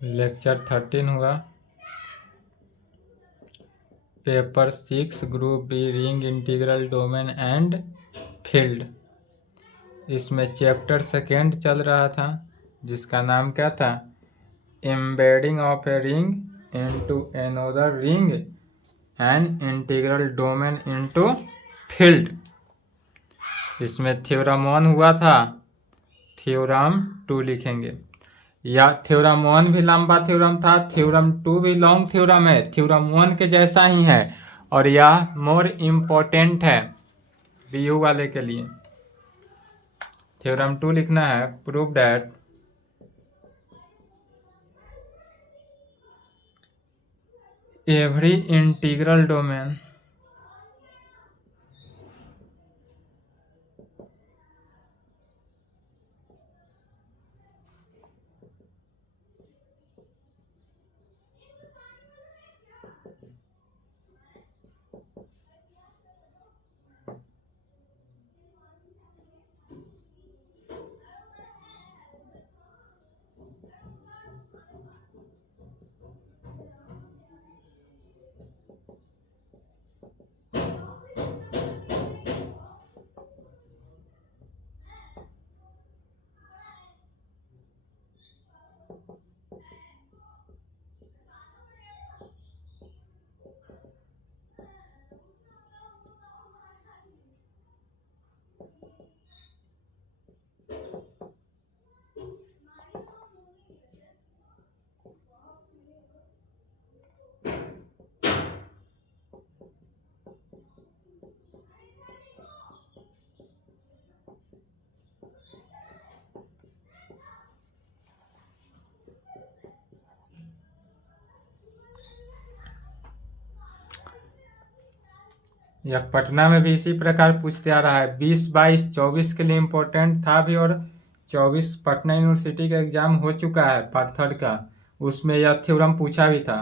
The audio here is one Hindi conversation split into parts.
लेक्चर 13 हुआ। Paper 6 group B ring integral domain and field. इसमें चैप्टर सेकेंड चल रहा था जिसका नाम क्या था, embedding of a ring into another ring and integral domain into field. इसमें थ्योरम 1 हुआ था, थ्योरम 2 लिखेंगे। या थ्योरम 1 भी लंबा थ्योरम था, थ्योरम 2 भी लॉन्ग थ्योरम है, थ्योरम 1 के जैसा ही है और यह मोर इम्पोर्टेंट है बीयू वाले के लिए। थ्योरम 2 लिखना है, prove that every integral domain या पटना में भी इसी प्रकार पूछते आ रहा है। 20, 22, 24 के लिए इम्पोर्टेंट था भी और 24 पटना यूनिवर्सिटी का एग्जाम हो चुका है पार्ट 3 का, उसमें यह थ्योरम पूछा भी था।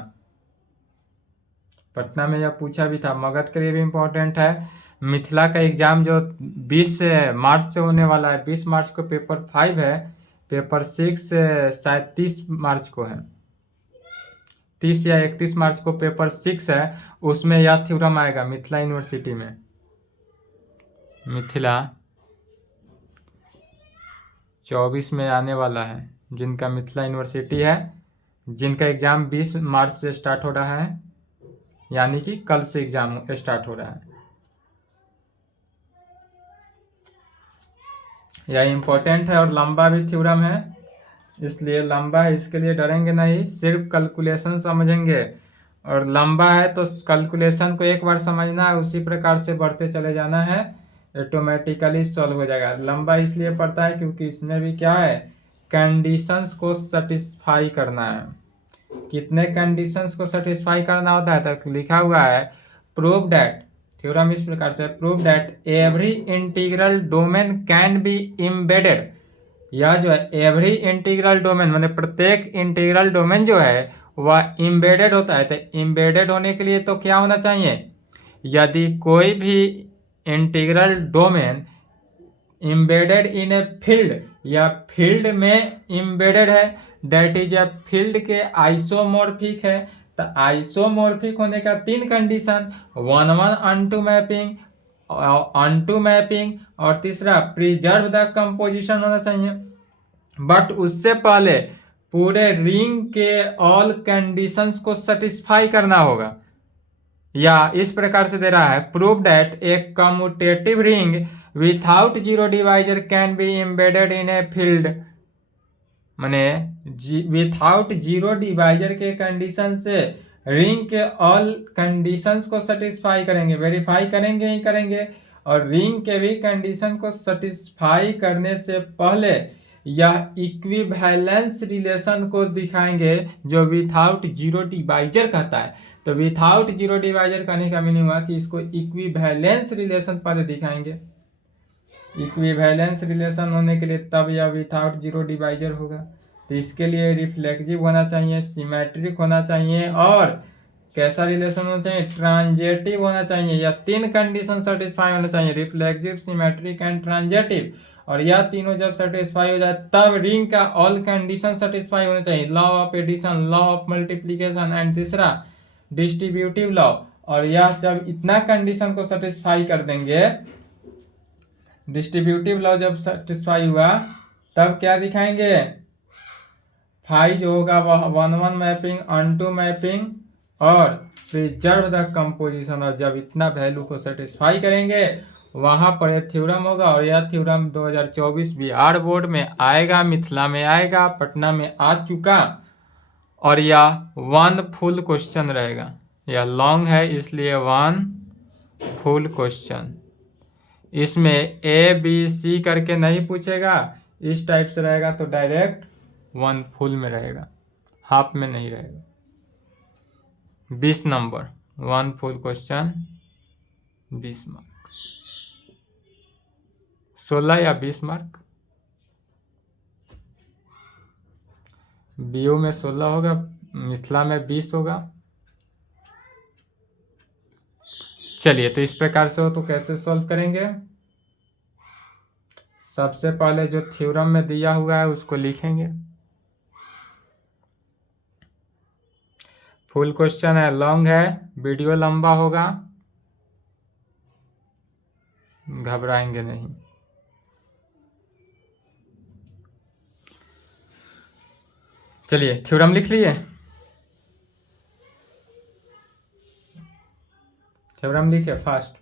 पटना में यह पूछा भी था। मगध के लिए भी इम्पोर्टेंट है। मिथिला का एग्जाम जो 20 मार्च से होने वाला है, 20 मार्च को पेपर 5 है, पेपर 6 शायद 30 मार्च को है, 30 या 31 मार्च को पेपर 6 है, उसमें यह थ्योरम आएगा मिथिला यूनिवर्सिटी में। मिथिला 24 में आने वाला है, जिनका मिथिला यूनिवर्सिटी है, जिनका एग्जाम 20 मार्च से स्टार्ट हो रहा है, यानी कि कल से एग्जाम स्टार्ट हो रहा है। यह इम्पोर्टेंट है और लंबा भी थ्योरम है, इसलिए लंबा है, इसके लिए डरेंगे नहीं, सिर्फ कैलकुलेशन समझेंगे। और लंबा है तो कैलकुलेशन को एक बार समझना है, उसी प्रकार से बढ़ते चले जाना है, ऑटोमेटिकली सॉल्व हो जाएगा। लंबा इसलिए पड़ता है क्योंकि इसमें भी क्या है, कंडीशंस को सेटिस्फाई करना है। कितने कंडीशंस को सेटिस्फाई करना होता है, तो लिखा हुआ है प्रूव दैट, थ्योरम इस प्रकार से, prove that every integral domain can be embedded. यह जो है एवरी इंटीग्रल डोमेन माने प्रत्येक इंटीग्रल डोमेन जो है वह एम्बेडेड होता है। तो एम्बेडेड होने के लिए तो क्या होना चाहिए, यदि कोई भी integral domain embedded in a field या फील्ड में एम्बेडेड है, दैट इज ए फील्ड के आइसोमॉर्फिक है। तो आइसोमॉर्फिक होने का 3 condition, 1-1 unto mapping, unto mapping और तीसरा प्रिजर्व द कंपोजिशन होना चाहिए। बट उससे पहले पूरे रिंग के ऑल कंडीशंस को सेटिस्फाई करना होगा। या इस प्रकार से दे रहा है, prove that A commutative ring without zero divisor can be embedded in a field. माने विथआउट जीरो डिवाइजर के कंडीशन से रिंग के ऑल कंडीशंस को सेटिस्फाई करेंगे, वेरीफाई करेंगे ही करेंगे। और रिंग के भी कंडीशन को सेटिस्फाई करने से पहले यह इक्विवेलेंस रिलेशन को दिखाएंगे जो विथआउट जीरो डिवाइजर कहता है। तो विथआउट जीरो डिवाइजर कहने का मीनिंग हुआ कि इसको इक्विवेलेंस रिलेशन पहले दिखाएंगे। इक्विवेलेंस रिलेशन होने के लिए तब यह विथआउट जीरो डिवाइजर होगा। तो इसके लिए रिफ्लेक्सिव होना चाहिए, सिमेट्रिक होना चाहिए और कैसा रिलेशन होना चाहिए, ट्रांजेटिव होना चाहिए। या 3 कंडीशन सेटिस्फाई होना चाहिए, रिफ्लेक्सिव, सिमेट्रिक एंड ट्रांजेटिव। और यह तीनों जब सेटिस्फाई हो जाए तब रिंग का ऑल कंडीशन सेटिस्फाई होना चाहिए, law of addition, law of multiplication and तीसरा डिस्ट्रीब्यूटिव लॉ। और यह जब इतना कंडीशन को सेटिस्फाई कर देंगे, डिस्ट्रीब्यूटिव लॉ जब सेटिस्फाई हुआ तब क्या दिखाएंगे, फाई जो होगा वह 1-1 मैपिंग, अनटू मैपिंग और प्रिजर्व द कंपोजिशन। और जब इतना वैल्यू को सेटिस्फाई करेंगे वहां पर यह थ्योरम होगा। और यह थ्योरम 2024 बिहार बोर्ड में आएगा, मिथिला में आएगा, पटना में आ चुका। और यह 1 फुल क्वेश्चन रहेगा, यह लॉन्ग है इसलिए 1 फुल क्वेश्चन। इसमें ए बी सी करके नहीं पूछेगा, इस टाइप से रहेगा तो डायरेक्ट 1 फुल में रहेगा, हाफ में नहीं रहेगा। 20 नंबर 1 फुल क्वेश्चन 20 मार्क्स, 16 या 20 मार्क। बीओ में 16 होगा, मिथिला में 20 होगा। चलिए तो इस प्रकार से हो तो कैसे सॉल्व करेंगे। सबसे पहले जो थ्योरम में दिया हुआ है उसको लिखेंगे। फुल क्वेश्चन है, लॉन्ग है, वीडियो लंबा होगा, घबराएंगे नहीं। चलिए थ्योरम लिख लिए, थ्योरम लिखे फास्ट।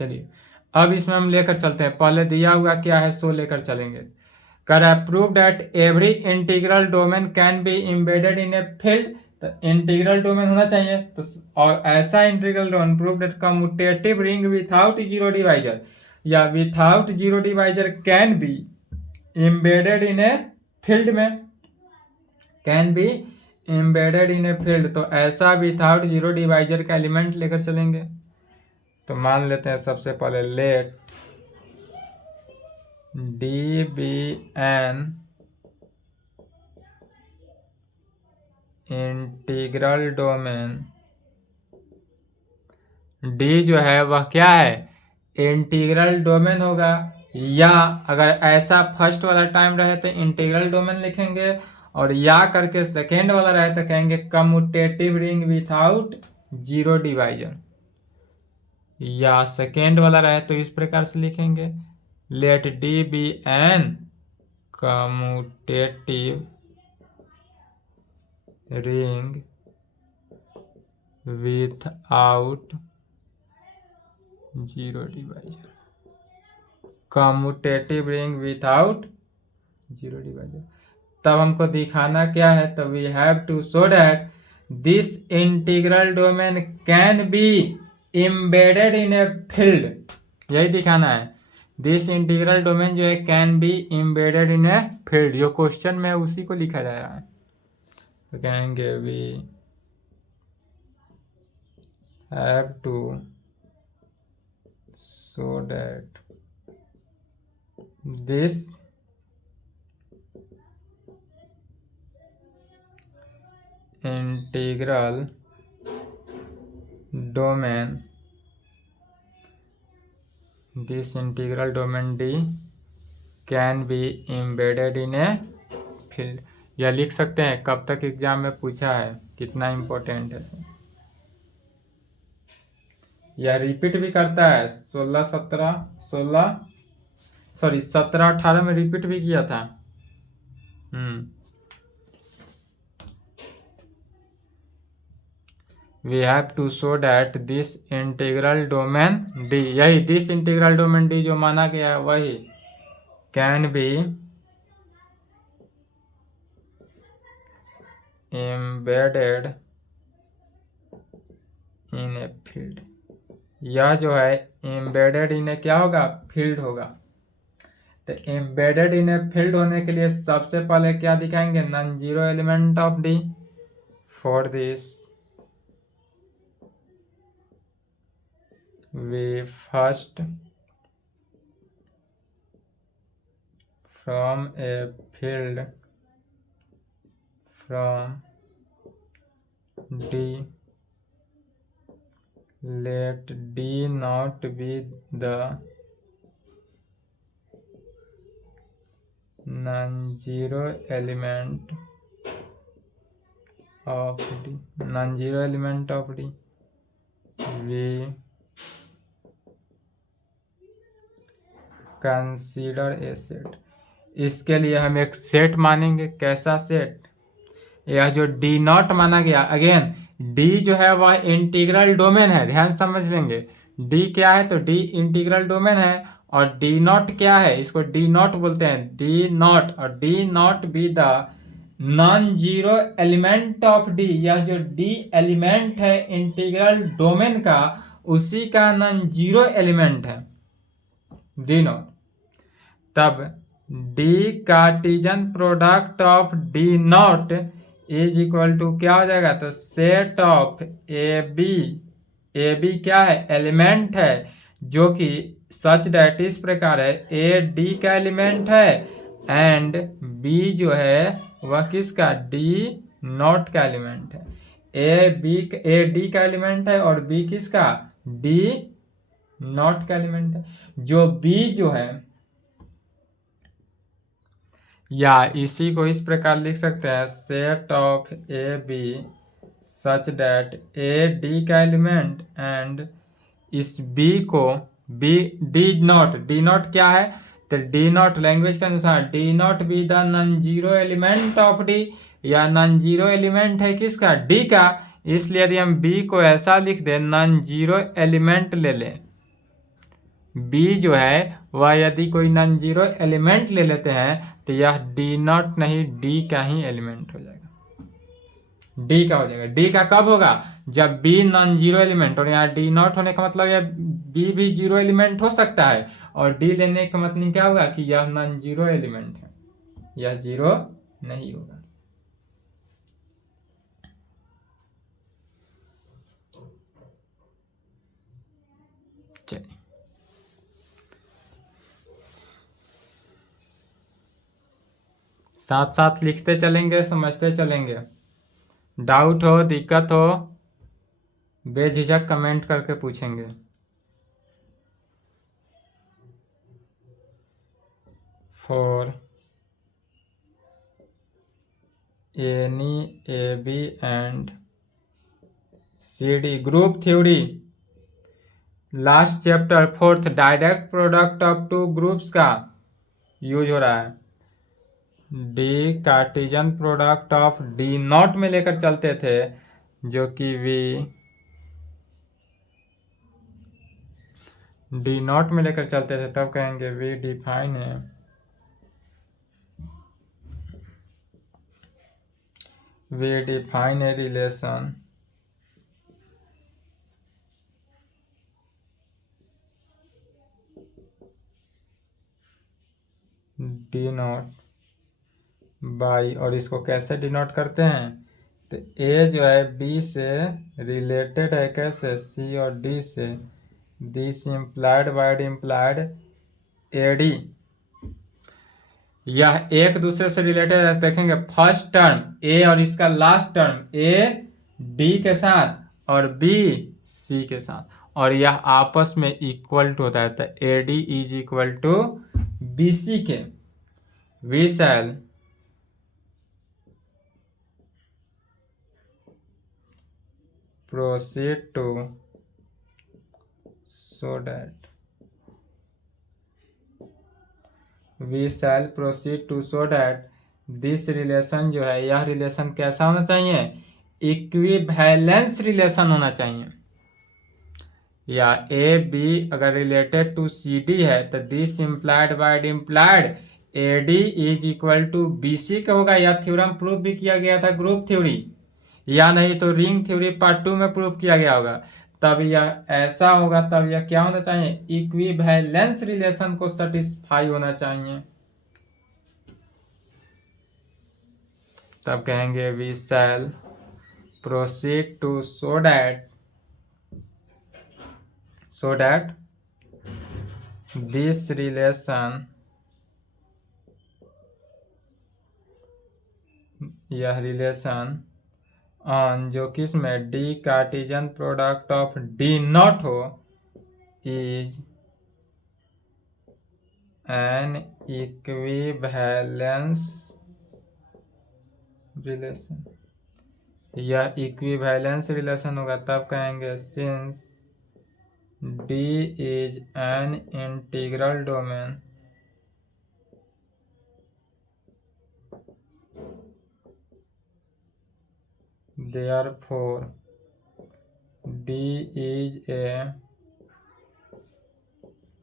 चलिए अब इसमें हम लेकर चलते हैं, पहले दिया हुआ क्या है सो लेकर चलेंगे। कर prove that every integral domain can be embedded in a field, तो इंटीग्रल डोमेन होना चाहिए तो, और ऐसा integral domain prove that commutative ring without zero divisor या without zero divisor can be embedded in a field में, can be embedded in a field, तो ऐसा विथआउट जीरो डिवाइजर का एलिमेंट लेकर चलेंगे। तो मान लेते हैं सबसे पहले let D be an integral domain, D जो है वह क्या है, इंटीग्रल डोमेन होगा। या अगर ऐसा फर्स्ट वाला टाइम रहे तो इंटीग्रल डोमेन लिखेंगे, और या करके सेकेंड वाला रहे तो कहेंगे commutative ring without zero divisor. या सेकेंड वाला रहे तो इस प्रकार से लिखेंगे, let D be an commutative ring without zero divisor, commutative ring without zero divisor. तब हमको दिखाना क्या है, तो we have to show that this integral domain can be embedded in a field, यही दिखाना है। दिस इंटीग्रल डोमेन जो है can be embedded in a field, जो क्वेश्चन में है उसी को लिखा जा रहा है। तो कहेंगे we have to show that this integral domain, this integral domain D can be embedded in a field. या लिख सकते हैं कब तक एग्जाम में पूछा है, कितना इंपॉर्टेंट है। यह रिपीट भी करता है, 17-18 में रिपीट भी किया था। We have to show that this integral domain D, यही दिस इंटीग्रल डोमेन डी जो माना गया है वही can be embedded in a field. यह जो है एम्बेडेड इन ए क्या होगा, फील्ड होगा। तो एम्बेडेड इन ए फील्ड होने के लिए सबसे पहले क्या दिखाएंगे, non zero element of D. For this we first from a field from D, let D not be the non-zero element of D. Non-zero element of D. We consider a set. इसके लिए हम एक सेट मानेंगे। कैसा सेट? यह जो डी नॉट माना गया, अगेन डी जो है वह इंटीग्रल डोमेन है, ध्यान समझ लेंगे। डी क्या है? तो डी इंटीग्रल डोमेन है। और डी नॉट क्या है? इसको डी नॉट बोलते हैं, डी नॉट। और D naught be the non zero element of D. यह जो डी एलिमेंट है इंटीग्रल डोमेन का, उसी का नॉन जीरो एलिमेंट है डी नॉट। तब D Cartesian product of D not is equal to क्या हो जाएगा? तो सेट ऑफ ए बी क्या है? एलिमेंट है, जो कि सच दैट इस प्रकार है, ए डी का एलिमेंट है एंड बी जो है वह किसका? डी नॉट का एलिमेंट है। ए डी का एलिमेंट है और बी किसका? डी नॉट का एलिमेंट है। जो बी जो है, या इसी को इस प्रकार लिख सकते हैं, set of A B such that A D का एलिमेंट एंड इस बी को बी डी नॉट क्या है? तो डी नॉट लैंग्वेज के अनुसार D naught be the non zero element of D, या नॉन जीरो एलिमेंट है किसका? डी का। इसलिए यदि हम बी को ऐसा लिख दें, नॉन जीरो एलिमेंट ले लें, बी जो है वह यदि कोई नॉन जीरो एलिमेंट ले लेते हैं तो यह डी नॉट नहीं, डी का ही एलिमेंट हो जाएगा। डी का हो जाएगा। डी का कब होगा? जब बी नॉन जीरो एलिमेंट। और यहाँ डी नॉट होने का मतलब यह बी भी जीरो एलिमेंट हो सकता है, और डी लेने का मतलब क्या होगा? कि यह नॉन जीरो एलिमेंट है, यह जीरो नहीं होगा। चलिए साथ साथ लिखते चलेंगे, समझते चलेंगे। डाउट हो, दिक्कत हो, बेझिझक कमेंट करके पूछेंगे। For any A B and C D group theory, last chapter 4th direct product of two groups का यूज हो रहा है। D Cartesian product of D naught में लेकर चलते थे, जो कि वी डी नॉट में लेकर चलते थे, तब कहेंगे वी डिफाइन है we define a relation D naught by, और इसको कैसे डिनोट करते हैं? तो ए जो है बी से रिलेटेड है, कैसे? सी और डी से। This implied by implied A D, यह एक दूसरे से रिलेटेड है। देखेंगे फर्स्ट टर्म ए और इसका लास्ट टर्म ए डी के साथ और बी सी के साथ, और यह आपस में इक्वल टू होता है। तो A D is equal to B c के। We shall proceed to so that we shall proceed to so that this relation जो है, यह रिलेशन कैसा होना चाहिए? इक्विवेलेंस रिलेशन होना चाहिए। या ए बी अगर रिलेटेड टू सी डी है तो this implied by implied A D is equal to B C का होगा। यह थ्योरम प्रूव भी किया गया था ग्रुप थ्योरी, या नहीं तो रिंग थ्योरी पार्ट 2 में प्रूव किया गया होगा। तब यह ऐसा होगा, तब यह क्या होना चाहिए? इक्विवेलेंस रिलेशन को सेटिस्फाई होना चाहिए। तब कहेंगे we shall proceed to show that this relation यह रिलेशन ऑन जो किस में D Cartesian product of D naught हो इज एन इक्विवेलेंस रिलेशन। यह इक्विवेलेंस रिलेशन होगा तब कहेंगे since D is an integral domain therefore D is a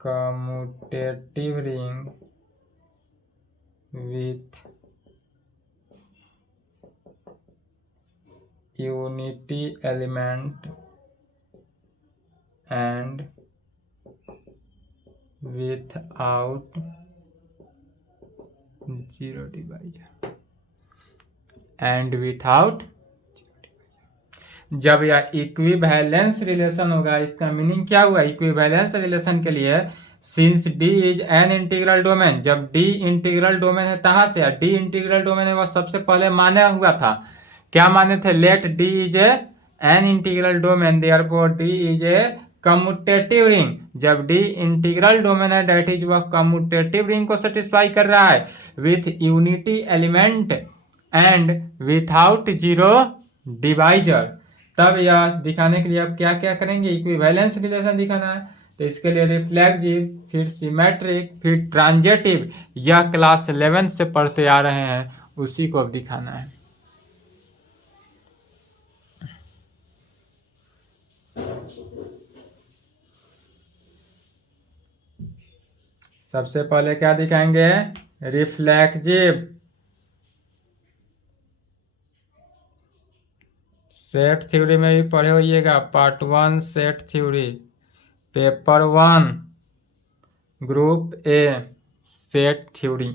commutative ring with unity element and without zero divisor and without। जब यह इक्विवेलेंस रिलेशन होगा इसका मीनिंग क्या हुआ? इक्विवेलेंस रिलेशन के लिए since D is an integral domain, जब डी इंटीग्रल डोमेन है कहाँ से? डी इंटीग्रल डोमेन है वह सबसे पहले माने हुआ था। क्या माने थे? Let D is a an integral domain therefore D is a commutative ring. जब डी इंटीग्रल डोमेन है डेट इज वह कम्यूटेटिव रिंग को सेटिस्फाई कर रहा है with unity element and without zero divisor. तब यह दिखाने के लिए अब क्या क्या करेंगे? इक्विवेलेंस रिलेशन दिखाना है तो इसके लिए रिफ्लेक्सिव, फिर सिमेट्रिक, फिर ट्रांजिटिव, यह क्लास 11 से पढ़ते आ रहे हैं उसी को अब दिखाना है। सबसे पहले क्या दिखाएंगे? रिफ्लेक्सिव। सेट थ्योरी में भी पढ़े होइएगा, part 1 set theory, paper 1 group A set theory.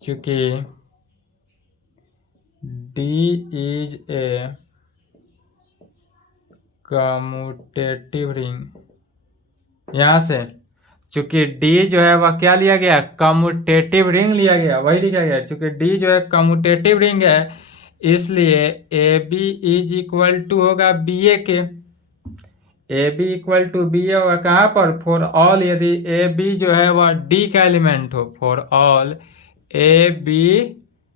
चूंकि D is a commutative ring, यहां से चूंकि डी जो है वह क्या लिया गया? कम्यूटेटिव रिंग लिया गया, वही लिखा गया। चूंकि डी जो है कम्यूटेटिव रिंग है इसलिए a b is equal to होगा बी ए के। A b equal to b a होगा कहाँ पर? फॉर ऑल, यदि ए बी जो है वह डी का एलिमेंट हो। For all A B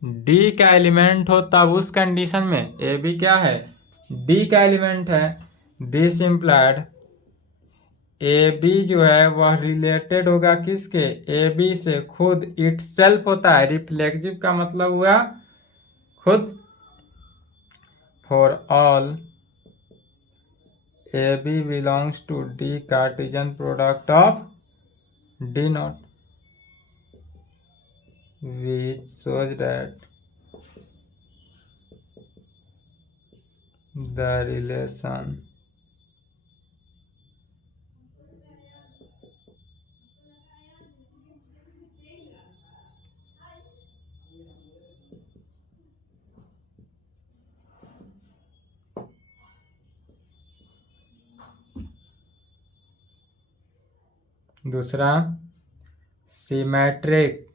D का एलिमेंट हो तब उस कंडीशन में ए बी क्या है? डी का एलिमेंट है। दिस इम्प्लाइड ए बी जो है वह रिलेटेड होगा किसके? ए बी से खुद इटसेल्फ होता है। रिफ्लेक्सिव का मतलब हुआ खुद। For all A B belongs to D Cartesian product of D naught which shows that the relation दूसरा सिमेट्रिक।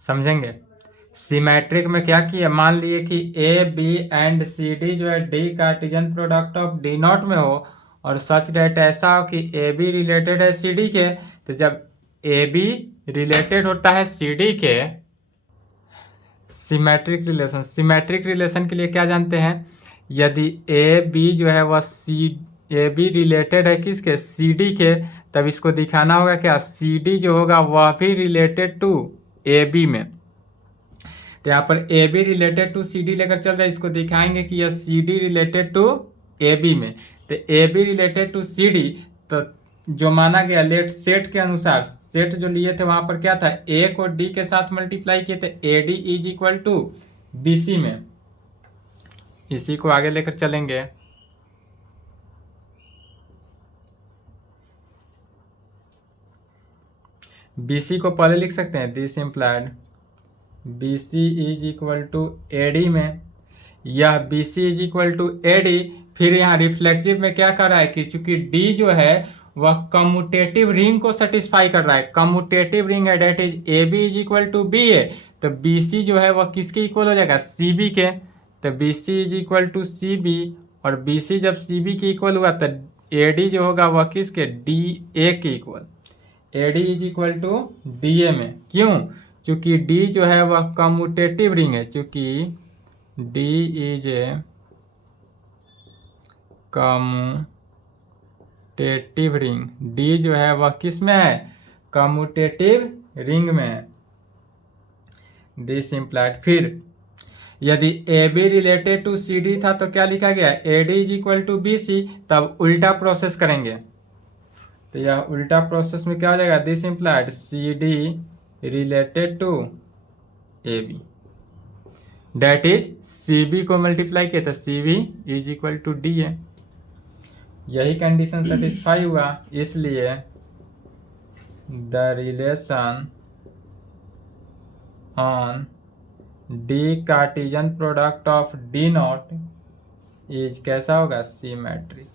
समझेंगे? सिमेट्रिक में क्या किया? मान लिए कि A B and C D जो है D Cartesian product of D naught में हो और सच डेट ऐसा हो कि ए बी रिलेटेड है सी डी के। तो जब ए बी रिलेटेड होता है सी डी के, सिमेट्रिक रिलेशन, सिमेट्रिक रिलेशन के लिए क्या जानते हैं? यदि ए बी जो है वह सी ए बी रिलेटेड है किसके? सी डी के, तब इसको दिखाना होगा क्या, सी डी जो होगा वह भी रिलेटेड टू ए बी में। तो यहाँ पर A B related to C D लेकर चल रहा है, इसको दिखाएंगे कि यह C D related to A B में। तो A B related to C D, तो जो माना गया लेट सेट के अनुसार, सेट जो लिए थे वहां पर क्या था, ए को डी के साथ मल्टीप्लाई किए थे, A D is equal to B C में। इसी को आगे लेकर चलेंगे। बी सी को पहले लिख सकते हैं, this implied B C is equal to A D में, यह B C is equal to A D. फिर यहाँ रिफ्लेक्सिव में क्या कर रहा है कि चूंकि डी जो है वह कम्यूटेटिव रिंग को सेटिस्फाई कर रहा है, कम्यूटेटिव रिंग है, that is a b is equal to b a, तो बी सी जो है वह किसके इक्वल हो जाएगा, सी बी के। तो B C is equal to C B, और बी सी जब सी बी के इक्वल हुआ तो ए डी जो होगा वह किसके, डी ए के equal, A D is equal to D A में। क्यों, चूंकि डी जो है वह कम्यूटेटिव रिंग है, चूंकि D is a commutative ring, D जो है वह किस में है, कम्यूटेटिव रिंग में है, दिस इम्प्लाइड। फिर यदि A B related to C D था तो क्या लिखा गया, A D is equal to B C, तब उल्टा प्रोसेस करेंगे। तो यह उल्टा प्रोसेस में क्या हो जाएगा, this implied C D related to A B, that is C B को मल्टीप्लाई किया तो C B is equal to D है। यही कंडीशन सेटिस्फाई हुआ, इसलिए the relation on D Cartesian product of D not is कैसा होगा, सिमेट्रिक।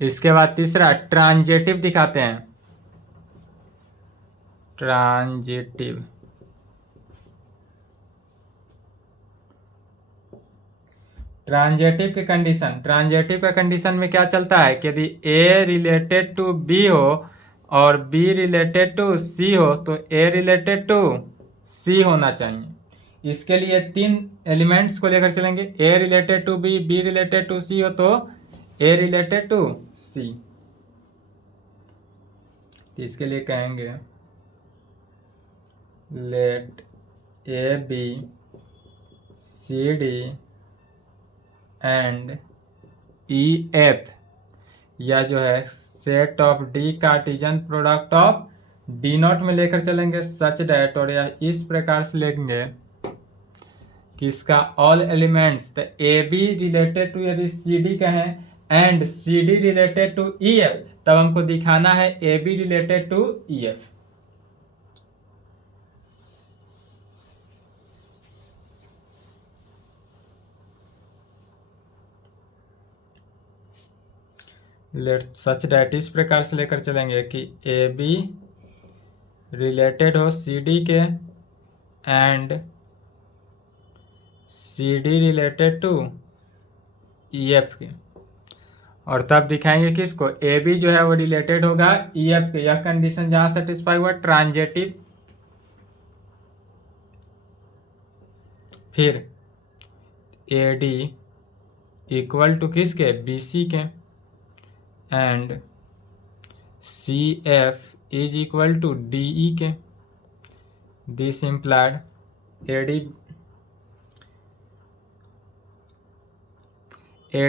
इसके बाद तीसरा ट्रांजेटिव दिखाते हैं, ट्रांजेटिव। ट्रांजेटिव के कंडीशन, ट्रांजेटिव का कंडीशन में क्या चलता है कि यदि ए रिलेटेड टू बी हो और बी रिलेटेड टू सी हो तो ए रिलेटेड टू सी होना चाहिए। इसके लिए तीन एलिमेंट्स को लेकर चलेंगे, a related to b, b related to c हो तो ए रिलेटेड टू सी। तो इसके लिए कहेंगे let A B C D and E F, या जो है set of D Cartesian product of D naught में लेकर चलेंगे सच डैट, और यह इस प्रकार से लेंगे कि इसका ऑल एलिमेंट्स, तो ए बी रिलेटेड टू यदि सी डी कहें and C D related to E F, तब हमको दिखाना है A B related to E F. Let such that इस प्रकार से लेकर चलेंगे कि ए बी रिलेटेड हो सी डी के and C D related to E F के, और तब दिखाएंगे किसको, ए बी जो है वो रिलेटेड होगा ई एफ के। यह कंडीशन जहां सेटिस्फाई हुआ ट्रांजेटिव। फिर ए डी इक्वल टू किसके, बी सी के, and c f is equal to d ई के, this implied A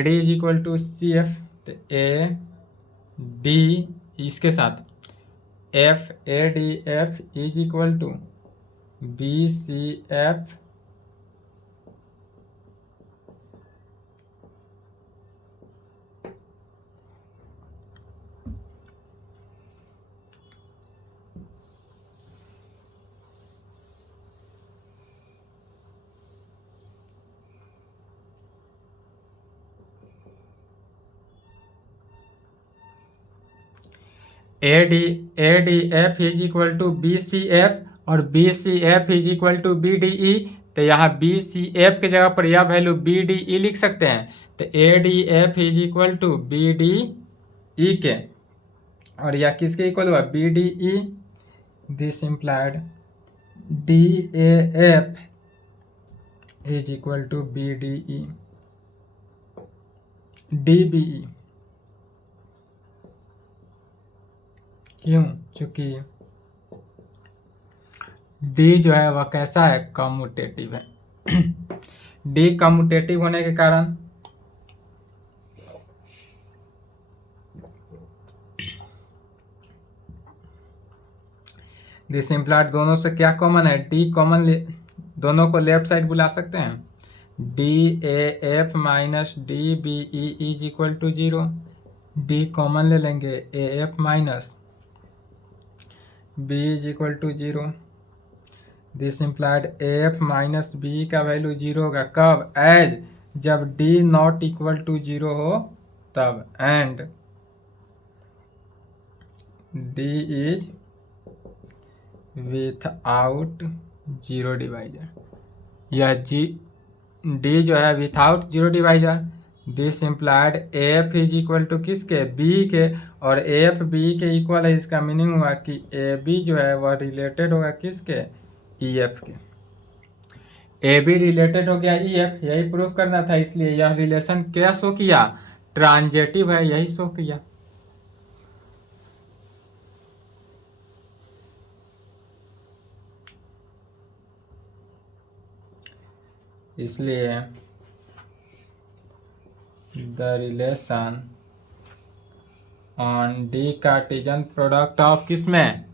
D is equal to c f, तो ए डी इसके साथ f, a D F is equal to B c f a D F is equal to B c f, और B c f is equal to B D e. तो यहाँ बी सी एफ के जगह पर यह वैल्यू बी डी ई लिख सकते हैं। तो A D F is equal to B D E के, और यह किसके इक्वल हुआ, B D E, this implied D A F is equal to B D E. D B E. क्यों? क्योंकि डी जो है वह कैसा है? कम्यूटेटिव है। डी कम्यूटेटिव होने के कारण दिस इम्प्लाइड दोनों से क्या कॉमन है? डी कॉमन, दोनों को लेफ्ट साइड बुला सकते हैं। D A F minus D B E is equal to 0। D common ले लेंगे, A F minus B is equal to 0। This implied A F minus B का वैल्यू 0 होगा। कब? एज जब डी नॉट इक्वल टू 0 हो तब। And D is without zero divisor. यह डी जो है without zero divisor. This implied A F is equal to किसके? बी के। और ए एफ बी के इक्वल है, इसका मीनिंग हुआ कि ए बी जो है वह रिलेटेड होगा किसके? ई एफ के। ए बी रिलेटेड हो गया ई एफ, यही प्रूव करना था। इसलिए यह रिलेशन क्या शो किया? ट्रांजेटिव है, यही शो किया। इसलिए the relation on D Cartesian product of किसमें?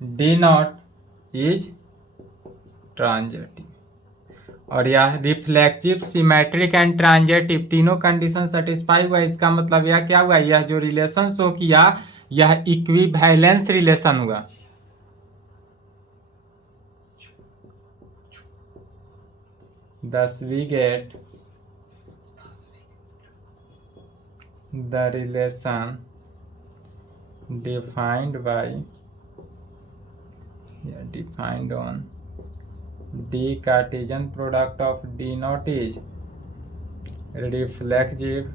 D not is transitive. और यह रिफ्लेक्सिव, सिमेट्रिक एंड ट्रांजेटिव तीनों कंडीशन सेटिस्फाई हुआ। इसका मतलब यह क्या हुआ? यह जो रिलेशन शो किया यह इक्विवेलेंस रिलेशन हुआ। Thus we get the relation defined on D Cartesian product of D naught is reflexive,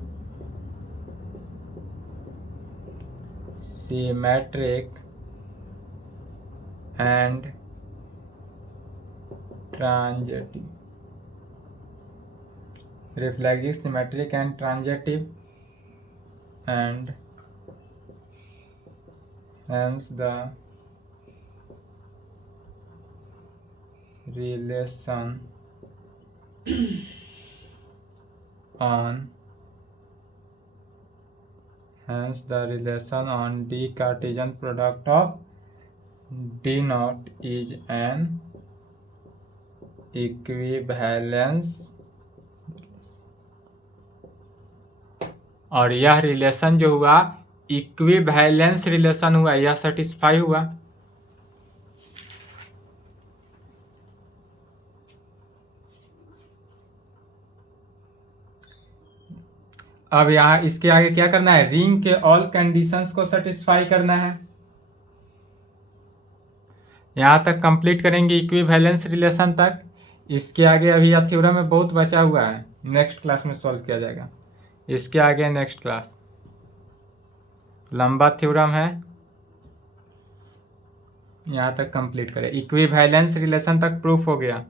symmetric and transitive. Reflexive, symmetric and transitive, and hence the relation on D Cartesian product of D naught is an equivalence। और यह रिलेशन जो हुआ इक्विवेलेंस रिलेशन हुआ, यह सेटिस्फाई हुआ। अब यहाँ इसके आगे क्या करना है? रिंग के ऑल कंडीशंस को सेटिस्फाई करना है। यहाँ तक कंप्लीट करेंगे इक्विवेलेंस रिलेशन तक। इसके आगे अभी यह थ्योरम में बहुत बचा हुआ है, नेक्स्ट क्लास में सॉल्व किया जाएगा। इसके आगे नेक्स्ट क्लास, लंबा थ्योरम है, यहाँ तक कंप्लीट करें। इक्विवेलेंस रिलेशन तक प्रूफ हो गया।